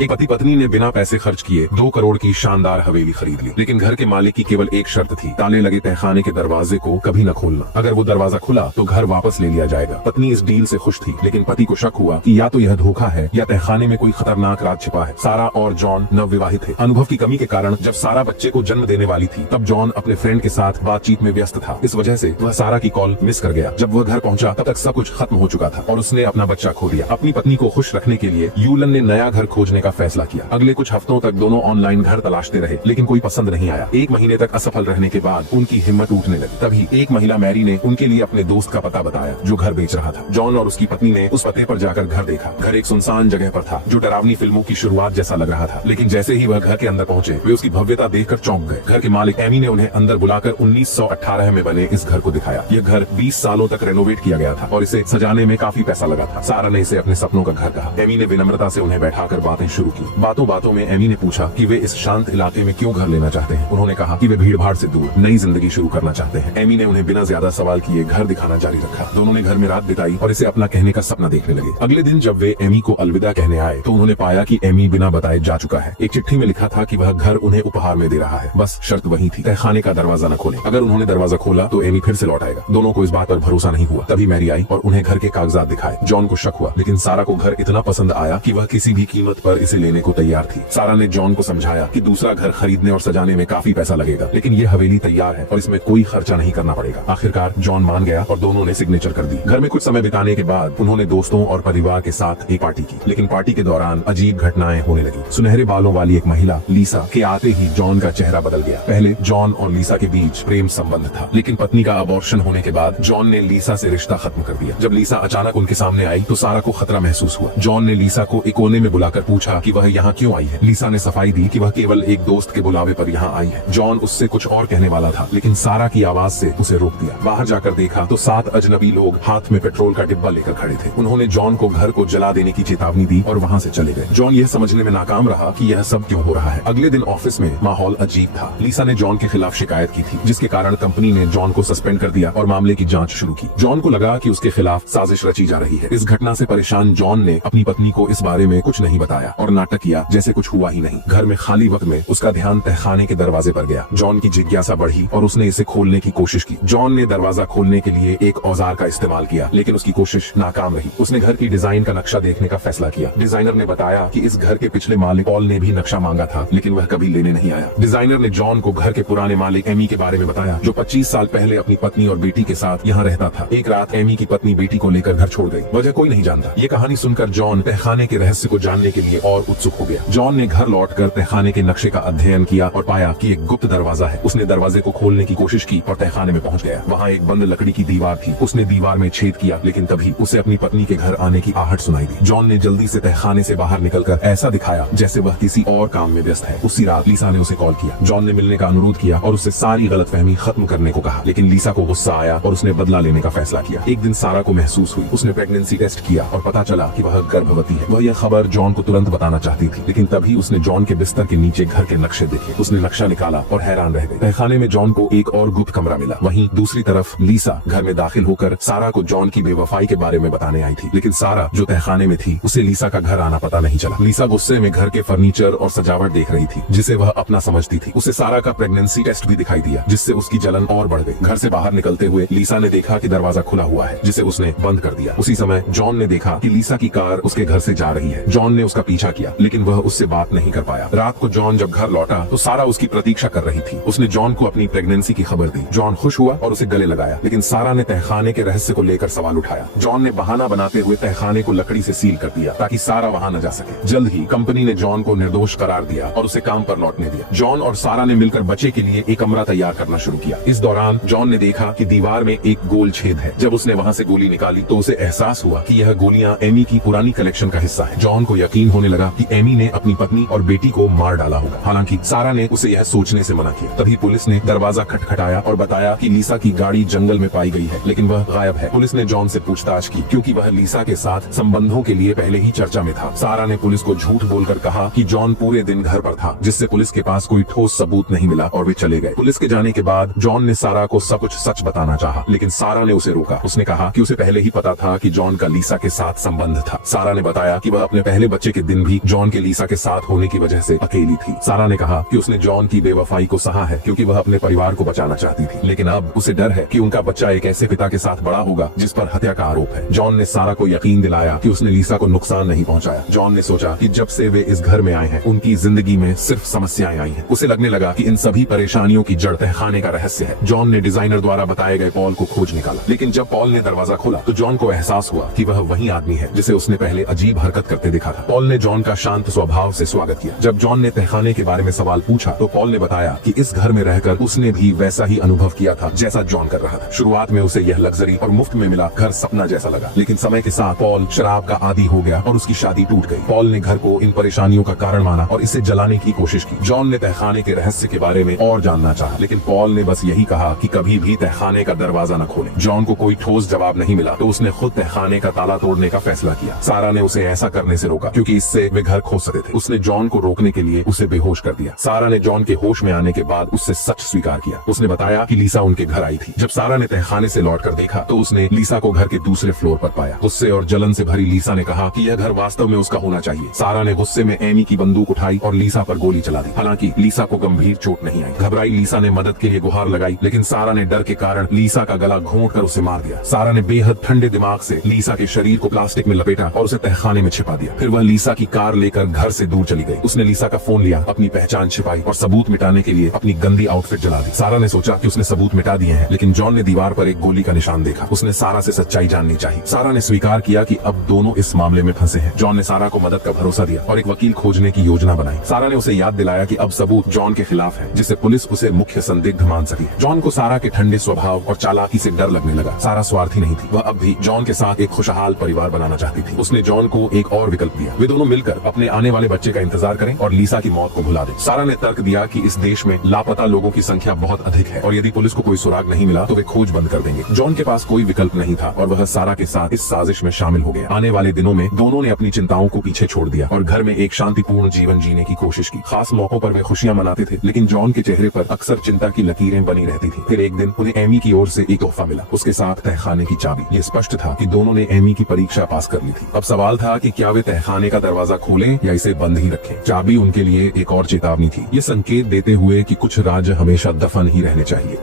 एक पति पत्नी ने बिना पैसे खर्च किए 2 करोड़ की शानदार हवेली खरीद ली, लेकिन घर के मालिक की केवल एक शर्त थी, ताले लगे तहखाने के दरवाजे को कभी न खोलना। अगर वो दरवाजा खुला तो घर वापस ले लिया जाएगा। पत्नी इस डील से खुश थी, लेकिन पति को शक हुआ कि या तो यह धोखा है या तहखाने में कोई खतरनाक राज छिपा है। सारा और जॉन नवविवाहित थे। अनुभव की कमी के कारण जब सारा बच्चे को जन्म देने वाली थी, तब जॉन अपने फ्रेंड के साथ बातचीत में व्यस्त था। इस वजह से वह सारा की कॉल मिस कर गया। जब वह घर पहुंचा तब तक सब कुछ खत्म हो चुका था और उसने अपना बच्चा खो दिया। अपनी पत्नी को खुश रखने के लिए यूलन ने नया घर खोजने का फैसला किया। अगले कुछ हफ्तों तक दोनों ऑनलाइन घर तलाशते रहे, लेकिन कोई पसंद नहीं आया। 1 महीने तक असफल रहने के बाद उनकी हिम्मत टूटने लगी। तभी एक महिला मैरी ने उनके लिए अपने दोस्त का पता बताया जो घर बेच रहा था। जॉन और उसकी पत्नी ने उस पते पर जाकर घर देखा। घर एक सुनसान जगह पर था जो डरावनी फिल्मों की शुरुआत जैसा लग रहा था, लेकिन जैसे ही वह घर के अंदर पहुंचे वे उसकी भव्यता देखकर चौंक गए। घर के मालिक एमी ने उन्हें अंदर बुलाकर 1918 में बने इस घर को दिखाया। यह घर 20 सालों तक रेनोवेट किया गया था और इसे सजाने में काफी पैसा लगा था। सारा ने इसे अपने सपनों का घर कहा। एमी ने विनम्रता से उन्हें बैठाकर बातें शुरू की। बातों बातों में एमी ने पूछा कि वे इस शांत इलाके में क्यों घर लेना चाहते हैं। उन्होंने कहा कि वे भीड़-भाड़ से दूर नई जिंदगी शुरू करना चाहते हैं। एमी ने उन्हें बिना ज्यादा सवाल किए घर दिखाना जारी रखा। दोनों ने घर में रात बिताई और इसे अपना कहने का सपना देखने लगे। अगले दिन जब वे एमी को अलविदा कहने आए तो उन्होंने पाया कि एमी बिना बताए जा चुका है। एक चिट्ठी में लिखा था कि वह घर उन्हें उपहार में दे रहा है, बस शर्त वही थी, तहखाने का दरवाजा न खोले। अगर उन्होंने दरवाजा खोला तो एमी फिर से लौट आएगा। दोनों को इस बात पर भरोसा नहीं हुआ। तभी मैरी आई और उन्हें घर के कागजात दिखाए। जॉन को शक हुआ, लेकिन सारा को घर इतना पसंद आया कि वह किसी भी कीमत पर इसे लेने को तैयार थी। सारा ने जॉन को समझाया कि दूसरा घर खरीदने और सजाने में काफी पैसा लगेगा, लेकिन ये हवेली तैयार है और इसमें कोई खर्चा नहीं करना पड़ेगा। आखिरकार जॉन मान गया और दोनों ने सिग्नेचर कर दी। घर में कुछ समय बिताने के बाद उन्होंने दोस्तों और परिवार के साथ एक पार्टी की, लेकिन पार्टी के दौरान अजीब घटनाएं होने लगी। सुनहरे बालों वाली एक महिला लीसा के आते ही जॉन का चेहरा बदल गया। पहले जॉन और लीसा के बीच प्रेम संबंध था, लेकिन पत्नी का अबॉर्शन होने के बाद जॉन ने लीसा से रिश्ता खत्म कर दिया। जब लीसा अचानक उनके सामने आई तो सारा को खतरा महसूस हुआ। जॉन ने लीसा को एक कोने में बुलाकर पूछा कि वह यहाँ क्यों आई है। लीसा ने सफाई दी कि वह केवल एक दोस्त के बुलावे पर यहाँ आई है। जॉन उससे कुछ और कहने वाला था, लेकिन सारा की आवाज से उसे रोक दिया। बाहर जाकर देखा तो 7 अजनबी लोग हाथ में पेट्रोल का डिब्बा लेकर खड़े थे। उन्होंने जॉन को घर को जला देने की चेतावनी दी और वहाँ से चले गए। जॉन यह समझने में नाकाम रहा कि यह सब क्यों हो रहा है। अगले दिन ऑफिस में माहौल अजीब था। लीसा ने जॉन के खिलाफ शिकायत की थी, जिसके कारण कंपनी ने जॉन को सस्पेंड कर दिया और मामले की जांच शुरू की। जॉन को लगा कि उसके खिलाफ साजिश रची जा रही है। इस घटना से परेशान जॉन ने अपनी पत्नी को इस बारे में कुछ नहीं बताया और नाटक किया जैसे कुछ हुआ ही नहीं। घर में खाली वक्त में उसका ध्यान तहखाने के दरवाजे पर गया। जॉन की जिज्ञासा बढ़ी और उसने इसे खोलने की कोशिश की। जॉन ने दरवाजा खोलने के लिए एक औजार का इस्तेमाल किया, लेकिन उसकी कोशिश नाकाम रही। उसने घर की डिजाइन का नक्शा देखने का फैसला किया। डिजाइनर ने बताया कि इस घर के पिछले मालिक पॉल ने भी नक्शा मांगा था, लेकिन वह कभी लेने नहीं आया। डिजाइनर ने जॉन को घर के पुराने मालिक एमी के बारे में बताया, जो 25 साल पहले अपनी पत्नी और बेटी के साथ यहाँ रहता था। एक रात एमी की पत्नी बेटी को लेकर घर छोड़ गई। वजह कोई नहीं जानता। ये कहानी सुनकर जॉन तहखाने के रहस्य को जानने के लिए और उत्सुक हो गया। जॉन ने घर लौटकर तहखाने के नक्शे का अध्ययन किया और पाया कि एक गुप्त दरवाजा है। उसने दरवाजे को खोलने की कोशिश की और तहखाने में पहुंच गया। वहाँ एक बंद लकड़ी की दीवार थी। उसने दीवार में छेद किया, लेकिन तभी उसे अपनी पत्नी के घर आने की आहट सुनाई दी। जॉन ने जल्दी से तहखाने से बाहर निकलकर ऐसा दिखाया जैसे वह किसी और काम में व्यस्त है। उसी रात लीसा ने उसे कॉल किया। जॉन ने मिलने का अनुरोध किया और उससे सारी गलतफहमी खत्म करने को कहा, लेकिन लीसा को गुस्सा आया और उसने बदला लेने का फैसला किया। एक दिन सारा को महसूस हुई। उसने प्रेगनेंसी टेस्ट किया और पता चला कि वह गर्भवती है। वह यह खबर जॉन को तुरंत बताना चाहती थी, लेकिन तभी उसने जॉन के बिस्तर के नीचे घर के नक्शे देखे। उसने नक्शा निकाला और हैरान रह गई। तहखाने में जॉन को एक और गुप्त कमरा मिला। वहीं दूसरी तरफ लीसा घर में दाखिल होकर सारा को जॉन की बेवफाई के बारे में बताने आई थी, लेकिन सारा जो तहखाने में थी उसे लीसा का घर आना पता नहीं चला। लीसा गुस्से में घर के फर्नीचर और सजावट देख रही थी, जिसे वह अपना समझती थी। उसे सारा का प्रेगनेंसी टेस्ट भी दिखाई दिया, जिससे उसकी जलन और बढ़ गई। घर से बाहर निकलते हुए लीसा ने देखा कि दरवाजा खुला हुआ है, जिसे उसने बंद कर दिया। उसी समय जॉन ने देखा कि लीसा की कार उसके घर से जा रही है। जॉन ने उसका पीछा किया, लेकिन वह उससे बात नहीं कर पाया। रात को जॉन जब घर लौटा तो सारा उसकी प्रतीक्षा कर रही थी। उसने जॉन को अपनी प्रेगनेंसी की खबर दी। जॉन खुश हुआ और उसे गले लगाया, लेकिन सारा ने तहखाने के रहस्य को लेकर सवाल उठाया। जॉन ने बहाना बनाते हुए तहखाने को लकड़ी से सील कर दिया ताकि सारा वहां न जा सके। जल्द ही कंपनी ने जॉन को निर्दोष करार दिया और उसे काम पर लौटने दिया। जॉन और सारा ने मिलकर बच्चे के लिए एक कमरा तैयार करना शुरू किया। इस दौरान जॉन ने देखा कि दीवार में एक गोल छेद है। जब उसने वहां से गोली निकाली तो उसे एहसास हुआ कि यह गोलियां एमी की पुरानी कलेक्शन का हिस्सा है। जॉन को यकीन होने लगा कि एमी ने अपनी पत्नी और बेटी को मार डाला होगा। हालांकि सारा ने उसे यह सोचने से मना किया। तभी पुलिस ने दरवाजा खटखटाया और बताया कि लीसा की गाड़ी जंगल में पाई गई है, लेकिन वह गायब है। पुलिस ने जॉन से पूछताछ की, क्योंकि वह लीसा के साथ संबंधों के लिए पहले ही चर्चा में था। सारा ने पुलिस को झूठ बोलकर कहा कि जॉन पूरे दिन घर पर था, जिससे पुलिस के पास कोई ठोस सबूत नहीं मिला और वे चले गए। पुलिस के जाने के बाद जॉन ने सारा को सब कुछ सच बताना चाहा, लेकिन सारा ने उसे रोका। उसने कहा कि उसे पहले ही पता था कि जॉन का लीसा के साथ संबंध था। सारा ने बताया कि वह अपने पहले बच्चे के दिन भी जॉन के लीसा के साथ होने की वजह से अकेली थी। सारा ने कहा कि उसने जॉन की बेवफाई को सहा है क्योंकि वह अपने परिवार को बचाना चाहती थी, लेकिन अब उसे डर है कि उनका बच्चा एक ऐसे पिता के साथ बड़ा होगा जिस पर हत्या का आरोप है। जॉन ने सारा को यकीन दिलाया कि उसने लीसा को नुकसान नहीं पहुंचाया। जॉन ने सोचा कि जब से वे इस घर में आए हैं उनकी जिंदगी में सिर्फ समस्याएं आई हैं। उसे लगने लगा कि इन सभी परेशानियों की जड़ तहखाने का रहस्य है। जॉन ने डिजाइनर द्वारा बताए गए पॉल को खोज निकाला, लेकिन जब पॉल ने दरवाजा खोला तो जॉन को एहसास हुआ कि वह वही आदमी है जिसे उसने पहले अजीब हरकत करते देखा था। पॉल ने जॉन का शांत स्वभाव से स्वागत किया। जब जॉन ने तहखाने के बारे में सवाल पूछा तो पॉल ने बताया कि इस घर में रहकर उसने भी वैसा ही अनुभव किया था जैसा जॉन कर रहा था। शुरुआत में उसे यह लग्जरी और मुफ्त में मिला घर सपना जैसा लगा, लेकिन समय के साथ पॉल शराब का आदी हो गया और उसकी शादी टूट गई। पॉल ने घर को इन परेशानियों का कारण माना और इसे जलाने की कोशिश की। जॉन ने तहखाने के रहस्य के बारे में और जानना चाहा, लेकिन पॉल ने बस यही कहा कि कभी भी तहखाने का दरवाजा न खोलें। जॉन को कोई ठोस जवाब नहीं मिला तो उसने खुद तहखाने का ताला तोड़ने का फैसला किया। सारा ने उसे ऐसा करने से रोका क्योंकि इससे वे घर खो सकते थे। उसने जॉन को रोकने के लिए उसे बेहोश कर दिया। सारा ने जॉन के होश में आने के बाद उससे सच स्वीकार किया। उसने बताया कि लीसा उनके घर आई थी। जब सारा ने तहखाने से लौटकर देखा तो उसने लीसा को घर के दूसरे फ्लोर पर पाया। गुस्से और जलन से भरी लीसा ने कहा कि यह घर वास्तव में उसका होना चाहिए। सारा ने गुस्से में एमी की बंदूक उठाई और लीसा पर गोली चला दी। हालांकि लीसा को गंभीर चोट नहीं आई। घबराई लीसा ने मदद के लिए गुहार लगाई, लेकिन सारा ने डर के कारण लीसा का गला घोंटकर उसे मार दिया। सारा ने बेहद ठंडे दिमाग से लीसा के शरीर को प्लास्टिक में लपेटा और उसे तहखाने में छिपा दिया। फिर वह लीसा की कार लेकर घर से दूर चली गई। उसने लीसा का फोन लिया, अपनी पहचान छिपाई और सबूत मिटाने के लिए अपनी गंदी आउटफिट जला दी। सारा ने सोचा कि उसने सबूत मिटा दिए हैं, लेकिन जॉन ने दीवार पर एक गोली का निशान देखा। उसने सारा से सच्चाई जाननी चाहिए। सारा ने स्वीकार किया कि अब दोनों इस मामले में फंसे हैं। जॉन ने सारा को मदद का भरोसा दिया और एक वकील खोजने की योजना बनाई। सारा ने उसे याद दिलाया कि अब सबूत जॉन के खिलाफ है, जिससे पुलिस उसे मुख्य संदिग्ध मान सकी। जॉन को सारा के ठंडे स्वभाव और चालाकी से डर लगने लगा। सारा स्वार्थी नहीं थी, वह अब भी जॉन के साथ एक खुशहाल परिवार बनाना चाहती थी। उसने जॉन को एक और विकल्प दिया, वे दोनों मिलकर अपने आने वाले बच्चे का इंतजार करें और लीसा की मौत को भुला दें। सारा ने तर्क दिया कि इस देश में लापता लोगों की संख्या बहुत अधिक है और यदि पुलिस को कोई सुराग नहीं मिला तो वे खोज बंद कर देंगे। जॉन के पास कोई विकल्प नहीं था और वह सारा के साथ इस साजिश में शामिल हो गया। आने वाले दिनों में दोनों ने अपनी चिंताओं को पीछे छोड़ दिया और घर में एक शांतिपूर्ण जीवन जीने की कोशिश की। खास मौकों पर वे खुशियां मनाते थे, लेकिन जॉन के चेहरे पर अक्सर चिंता की लकीरें बनी रहती थी। फिर एक दिन उन्हें एमी की ओर से एक तोहफा मिला, उसके साथ तहखाने की चाबी। ये स्पष्ट था कि दोनों ने एमी की परीक्षा पास कर ली थी। अब सवाल था कि क्या वे तहखाने का दरवाजा खोलें या इसे बंद ही रखें। चाबी उनके लिए एक और चेतावनी थी, ये संकेत देते हुए कि कुछ राज हमेशा दफन ही रहने चाहिए।